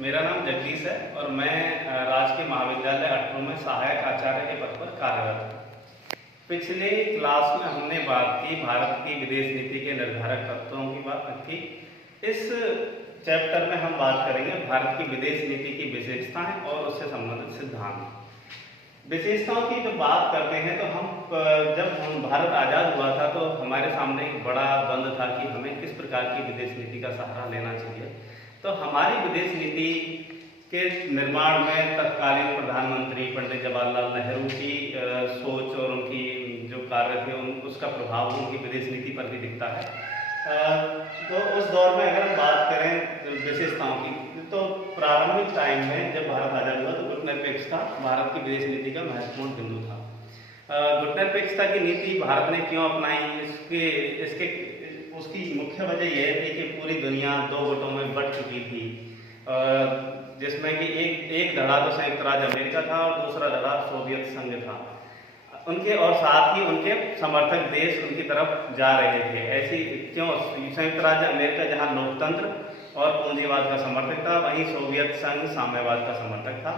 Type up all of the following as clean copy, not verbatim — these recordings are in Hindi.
मेरा नाम जगदीश है और मैं राजकीय महाविद्यालय अटरू में सहायक आचार्य के पद पर कार्यरत हूँ। पिछले क्लास में हमने बात की भारत की विदेश नीति के निर्धारक तत्वों की बात की। इस चैप्टर में हम बात करेंगे भारत की विदेश नीति की विशेषताएं और उससे संबंधित सिद्धांत। विशेषताओं की जब बात करते हैं तो जब भारत आज़ाद हुआ था तो हमारे सामने एक बड़ा द्वंद्व था कि हमें किस प्रकार की विदेश नीति का सहारा लेना चाहिए। तो हमारी विदेश नीति के निर्माण में तत्कालीन प्रधानमंत्री पंडित जवाहरलाल नेहरू की सोच और उनकी जो कार्य थे उसका प्रभाव उनकी विदेश नीति पर भी दिखता है। तो उस दौर में अगर हम बात करें विशेषताओं की तो प्रारंभिक टाइम में जब भारत आज़ाद हुआ तो गुटनिरपेक्षता भारत की विदेश नीति का महत्वपूर्ण बिंदु था। गुटनिरपेक्षता की नीति भारत ने क्यों अपनाई, उसकी मुख्य वजह यह थी कि पूरी दुनिया दो गुटों में बट चुकी थी, जिसमें कि एक धड़ा तो संयुक्त राज्य अमेरिका था और दूसरा धड़ा सोवियत संघ था। उनके और साथ ही उनके समर्थक देश उनकी तरफ जा रहे थे। ऐसी क्यों? संयुक्त राज्य अमेरिका जहां लोकतंत्र और पूंजीवाद का समर्थक था, वहीं सोवियत संघ साम्यवाद का समर्थक था।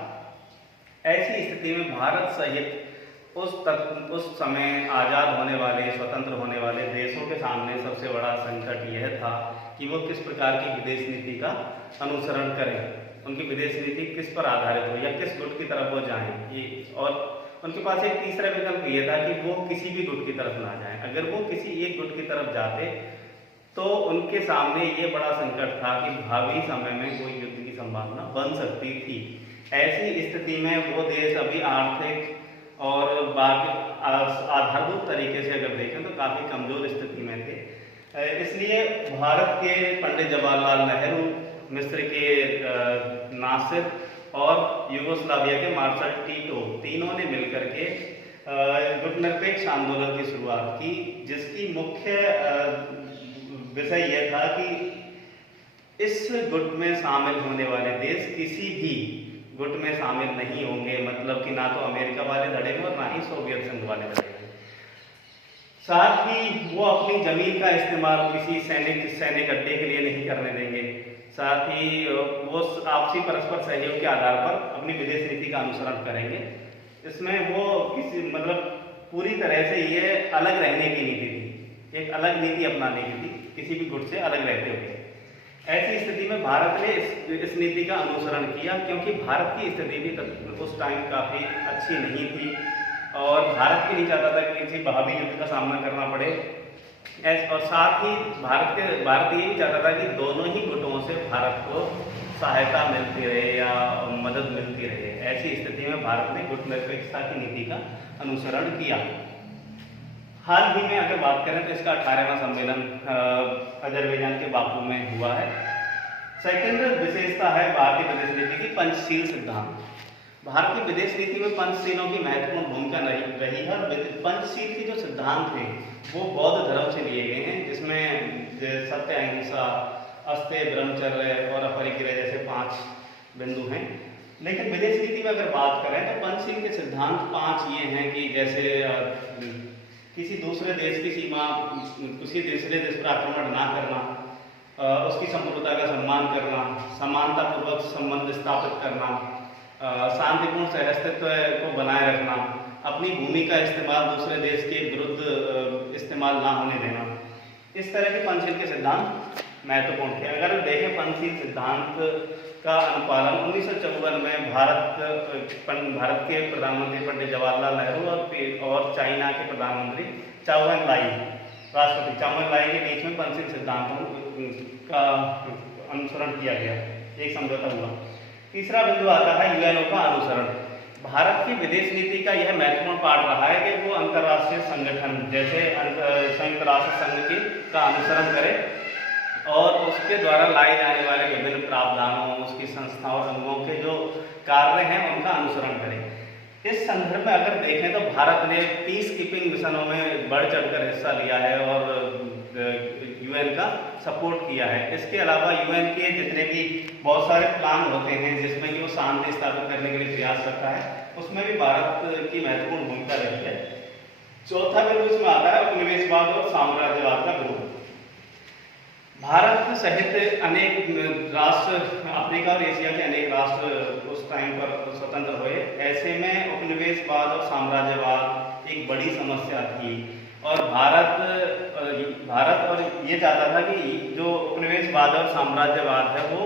ऐसी स्थिति में भारत सहित उस समय आज़ाद होने वाले स्वतंत्र होने वाले देशों के सामने सबसे बड़ा संकट यह था कि वो किस प्रकार की विदेश नीति का अनुसरण करें, उनकी विदेश नीति किस पर आधारित हो या किस गुट की तरफ वो जाएं। और उनके पास एक तीसरा विकल्प ये था कि वो किसी भी गुट की तरफ ना जाएं। अगर वो किसी एक गुट की तरफ जाते तो उनके सामने ये बड़ा संकट था कि भावी समय में कोई युद्ध की संभावना बन सकती थी। ऐसी स्थिति में वो देश अभी आर्थिक और बाकी आधारभूत तरीके से अगर देखें तो काफ़ी कमजोर स्थिति में थे। इसलिए भारत के पंडित जवाहरलाल नेहरू, मिस्र के नासिर और यूगोस्लाविया के मार्शल टीटो, तीनों ने मिलकर के गुटनिरपेक्ष आंदोलन की शुरुआत की, जिसकी मुख्य विषय यह था कि इस गुट में शामिल होने वाले देश किसी भी गुट में शामिल नहीं होंगे, मतलब कि ना तो अमेरिका वाले धड़े में और ना ही सोवियत संघ वाले धड़े में। साथ ही वो अपनी जमीन का इस्तेमाल किसी सैनिक अड्डे के लिए नहीं करने देंगे। साथ ही वो आपसी परस्पर सहयोग के आधार पर अपनी विदेश नीति का अनुसरण करेंगे। इसमें वो पूरी तरह से ये अलग रहने की नीति थी, एक अलग नीति अपनाने की थी, किसी भी गुट से अलग रहते हुए। ऐसी स्थिति में भारत ने इस नीति का अनुसरण किया, क्योंकि भारत की स्थिति भी उस टाइम काफ़ी अच्छी नहीं थी और भारत भी नहीं चाहता था कि किसी भावी युद्ध का सामना करना पड़े। और साथ ही भारत ये भी चाहता था कि दोनों ही गुटों से भारत को सहायता मिलती रहे या मदद मिलती रहे। ऐसी स्थिति में भारत ने गुटनिरपेक्षता की नीति का अनुसरण किया। हाल ही में अगर बात करें तो इसका 18वां सम्मेलन अजरबैजान के बाकू में हुआ है। सेकंड विशेषता है भारतीय विदेश नीति की पंचशील सिद्धांत। भारत की विदेश नीति में पंचशीलों की महत्वपूर्ण भूमिका रही है। पंचशील के जो सिद्धांत हैं वो बौद्ध धर्म से लिए गए हैं, जिसमें सत्य, अहिंसा, अस्तेय, ब्रह्मचर्य और अपरिग्रह जैसे 5 बिंदु हैं। लेकिन विदेश नीति में अगर बात करें तो पंचशील के सिद्धांत 5 ये हैं कि जैसे किसी दूसरे देश की सीमा, किसी दूसरे देश पर आक्रमण ना करना, उसकी संप्रभुता का सम्मान करना, समानतापूर्वक संबंध स्थापित करना, शांतिपूर्ण सहअस्तित्व को बनाए रखना, अपनी भूमि का इस्तेमाल दूसरे देश के विरुद्ध इस्तेमाल ना होने देना। इस तरह के पंचशील के सिद्धांत महत्वपूर्ण थे। अगर देखें पंचशील सिद्धांत का अनुपालन 1954 में भारत के प्रधानमंत्री पंडित जवाहरलाल नेहरू और चाइना के प्रधानमंत्री राष्ट्रपति चाउ एन लाई के बीच में पंचशील सिद्धांतों का अनुसरण किया गया, एक समझौता हुआ। तीसरा बिंदु आता है यूएनओ का अनुसरण। भारत की विदेश नीति का यह महत्वपूर्ण पार्ट रहा है कि वो अंतर्राष्ट्रीय संगठन जैसे संयुक्त राष्ट्र संघ का अनुसरण करे और उसके द्वारा लाए जाने वाले विभिन्न प्रावधानों, उसकी संस्थाओं और अंगों के जो कार्य हैं उनका अनुसरण करें। इस संदर्भ में अगर देखें तो भारत ने पीस कीपिंग मिशनों में बढ़ चढ़कर हिस्सा लिया है और यूएन का सपोर्ट किया है। इसके अलावा यूएन के जितने भी बहुत सारे प्लान होते हैं जिसमें कि वो शांति स्थापित करने के लिए प्रयास करता है, उसमें भी भारत की महत्वपूर्ण भूमिका रही है। चौथा बिंदु इसमें आता है उपनिवेशवाद और साम्राज्यवाद का विरोध। भारत सहित अनेक राष्ट्र अफ्रीका और एशिया के अनेक राष्ट्र उस टाइम पर स्वतंत्र हुए। ऐसे में उपनिवेशवाद और साम्राज्यवाद एक बड़ी समस्या थी और भारत और ये चाहता था कि जो उपनिवेशवाद और साम्राज्यवाद है वो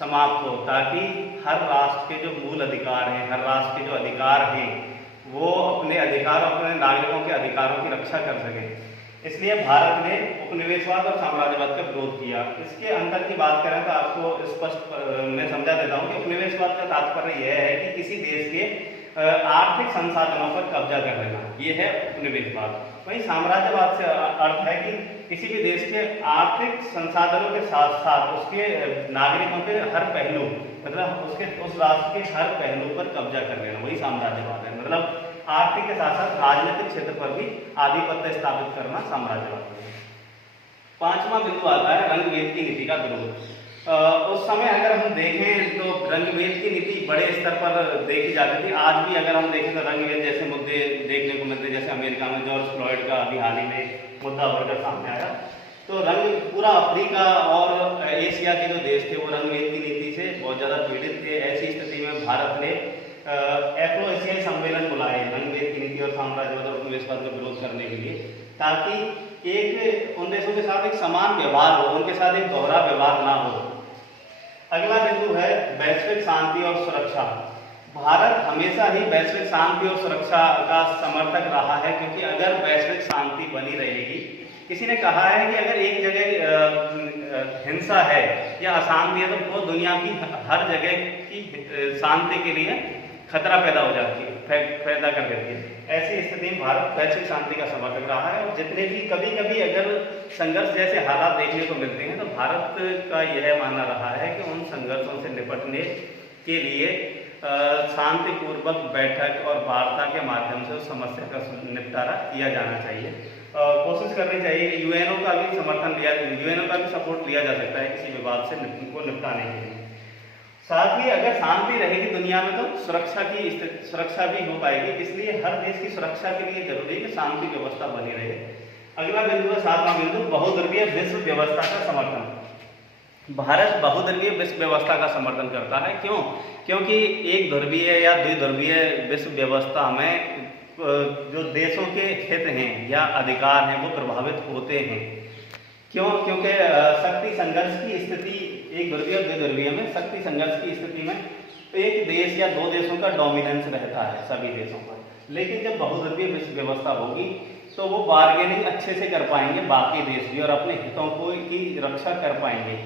समाप्त हो, ताकि हर राष्ट्र के जो मूल अधिकार हैं, हर राष्ट्र के जो अधिकार हैं, वो अपने अधिकार और अपने नागरिकों के अधिकारों की रक्षा कर सके। इसलिए भारत ने उपनिवेशवाद और साम्राज्यवाद का विरोध किया। इसके अंतर की बात करें तो आपको स्पष्ट मैं समझा देता हूँ कि उपनिवेशवाद का तात्पर्य यह है कि किसी देश के आर्थिक संसाधनों पर कब्जा कर लेना, ये है उपनिवेशवाद। वहीं साम्राज्यवाद से अर्थ है कि किसी भी देश के आर्थिक संसाधनों के साथ साथ उसके नागरिकों के हर पहलू, मतलब उस राष्ट्र के हर पहलू पर कब्जा कर लेना, वही साम्राज्यवाद है। मतलब आर्थिक के साथ साथ राजनीतिक क्षेत्र पर भी आधिपत्य स्थापित करना साम्राज्यवाद है। पांचवा बिंदु आता है रंग-भेद की नीति का विरोध। उस समय अगर हम देखें तो रंग-भेद की नीति बड़े स्तर पर देखी जाती थी। आज भी अगर हम देखें तो रंग-भेद जैसे मुद्दे देखने को मिलते, जैसे अमेरिका में जॉर्ज फ्लॉयड का अभी हाल ही में मुद्दा उभरकर सामने आया। तो पूरा अफ्रीका और एशिया के जो देश थे वो रंग-भेद की नीति से बहुत ज़्यादा पीड़ित थे। ऐसी स्थिति में भारत ने एफ्रो एशियाई सम्मेलन बुलाए रंग-भेद की नीति और साम्राज्यवाद और उपनिवेशवाद का विरोध करने के लिए, ताकि एक उन देशों के साथ एक समान व्यवहार हो, उनके साथ एक दोहरा व्यवहार ना हो। अगला बिंदु है वैश्विक शांति और सुरक्षा। भारत हमेशा ही वैश्विक शांति और सुरक्षा का समर्थक रहा है, क्योंकि अगर वैश्विक शांति बनी रहेगी, किसी ने कहा है कि अगर एक जगह हिंसा है या अशांति है तो वो दुनिया की हर जगह की शांति के लिए खतरा पैदा हो जाती है, पैदा कर देती है। ऐसी स्थिति में भारत वैश्विक शांति का समर्थक रहा है और जितने भी कभी कभी अगर संघर्ष जैसे हालात देखने को मिलते हैं तो भारत का यह मानना रहा है कि उन संघर्षों से निपटने के लिए शांतिपूर्वक बैठक और वार्ता के माध्यम से उस समस्या का निपटारा किया जाना चाहिए। कोशिश करनी चाहिए कि यूएनओ का भी यूएनओ का भी सपोर्ट लिया जा सकता है किसी विवाद से निपटाने के लिए। साथ ही अगर शांति रहेगी दुनिया में तो सुरक्षा भी हो पाएगी। इसलिए हर देश की सुरक्षा के लिए जरूरी है कि शांति व्यवस्था बनी रहे। अगला बिंदु है सातवां बिंदु, बहुध्रुवीय विश्व व्यवस्था का समर्थन। भारत बहुध्रुवीय विश्व व्यवस्था का समर्थन करता है। क्यों? क्योंकि एक ध्रुवीय या द्विध्रुवीय विश्व व्यवस्था में जो देशों के हित हैं या अधिकार हैं वो प्रभावित होते हैं। क्यों? क्योंकि शक्ति संघर्ष की स्थिति एक ध्रुवीय और द्विध्रुवीय में शक्ति संघर्ष की स्थिति में एक देश या दो देशों का डोमिनेंस रहता है सभी देशों पर। लेकिन जब बहुध्रुवीय विश्व व्यवस्था होगी तो वो बार्गेनिंग अच्छे से कर पाएंगे बाकी देश भी और अपने हितों को की रक्षा कर पाएंगे।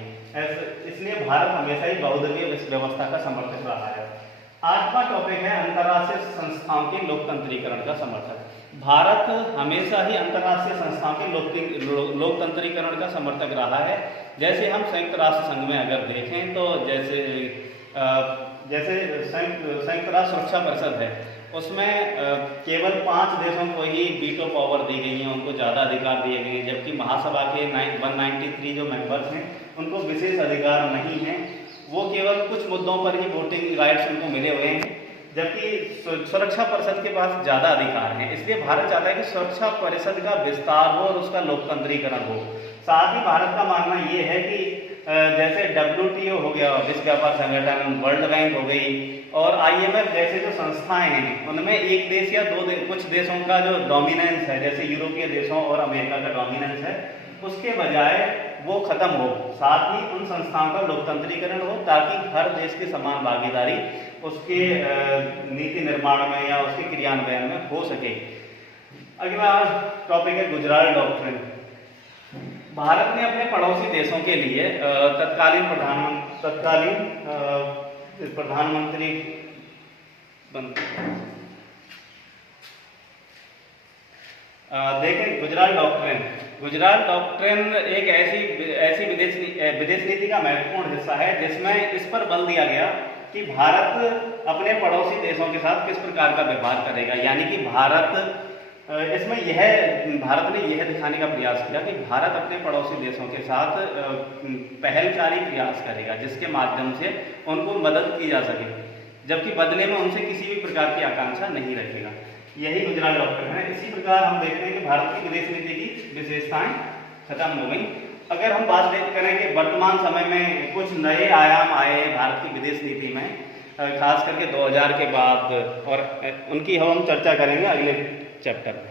इसलिए भारत हमेशा ही बहुध्रुवीय विश्व व्यवस्था का समर्थक रहा है। आठवां टॉपिक है अंतर्राष्ट्रीय संस्थाओं के लोकतंत्रीकरण का समर्थक। भारत हमेशा ही अंतर्राष्ट्रीय संस्थाओं के लोकतंत्रीकरण का समर्थक रहा है। जैसे हम संयुक्त राष्ट्र संघ में अगर देखें तो जैसे संयुक्त राष्ट्र सुरक्षा परिषद है, उसमें केवल 5 देशों को ही वीटो पावर दी गई है, उनको ज़्यादा अधिकार दिए गए हैं। जबकि महासभा के 193 जो मेंबर्स हैं उनको विशेष अधिकार नहीं है, वो केवल कुछ मुद्दों पर ही वोटिंग राइट्स उनको मिले हुए हैं। जबकि सुरक्षा परिषद के पास ज़्यादा अधिकार हैं। इसलिए भारत चाहता है कि सुरक्षा परिषद का विस्तार हो और उसका लोकतंत्रीकरण हो। साथ ही भारत का मानना ये है कि जैसे WTO हो गया, विश्व व्यापार संगठन, वर्ल्ड बैंक हो गई और IMF जैसे जो संस्थाएं हैं उनमें एक देश या कुछ देशों का जो डोमिनेंस है, जैसे यूरोपीय देशों और अमेरिका का डोमिनेंस है, उसके बजाय वो खत्म हो। साथ ही उन संस्थाओं का लोकतंत्रीकरण हो ताकि हर देश की समान भागीदारी उसके नीति निर्माण में या उसके क्रियान्वयन में हो सके। अगला टॉपिक है गुजराल डॉक्ट्रिन। भारत ने अपने पड़ोसी देशों के लिए तत्कालीन प्रधानमंत्री देखें गुजराल डॉक्ट्रिन एक ऐसी विदेश नीति का महत्वपूर्ण हिस्सा है जिसमें इस पर बल दिया गया कि भारत अपने पड़ोसी देशों के साथ किस प्रकार का व्यवहार करेगा। यानी कि भारत ने यह दिखाने का प्रयास किया कि भारत अपने पड़ोसी देशों के साथ पहलकारी प्रयास करेगा जिसके माध्यम से उनको मदद की जा सके, जबकि बदले में उनसे किसी भी प्रकार की आकांक्षा नहीं रखेगा। यही गुजराल डॉक्ट्रिन है। इसी प्रकार हम देखते हैं कि भारत की विदेश नीति की विशेषताएं खत्म हो गई। अगर हम बात करें कि वर्तमान समय में कुछ नए आयाम आए भारत की विदेश नीति में, खास करके 2000 के बाद, और उनकी हम चर्चा करेंगे अगले चैप्टर में।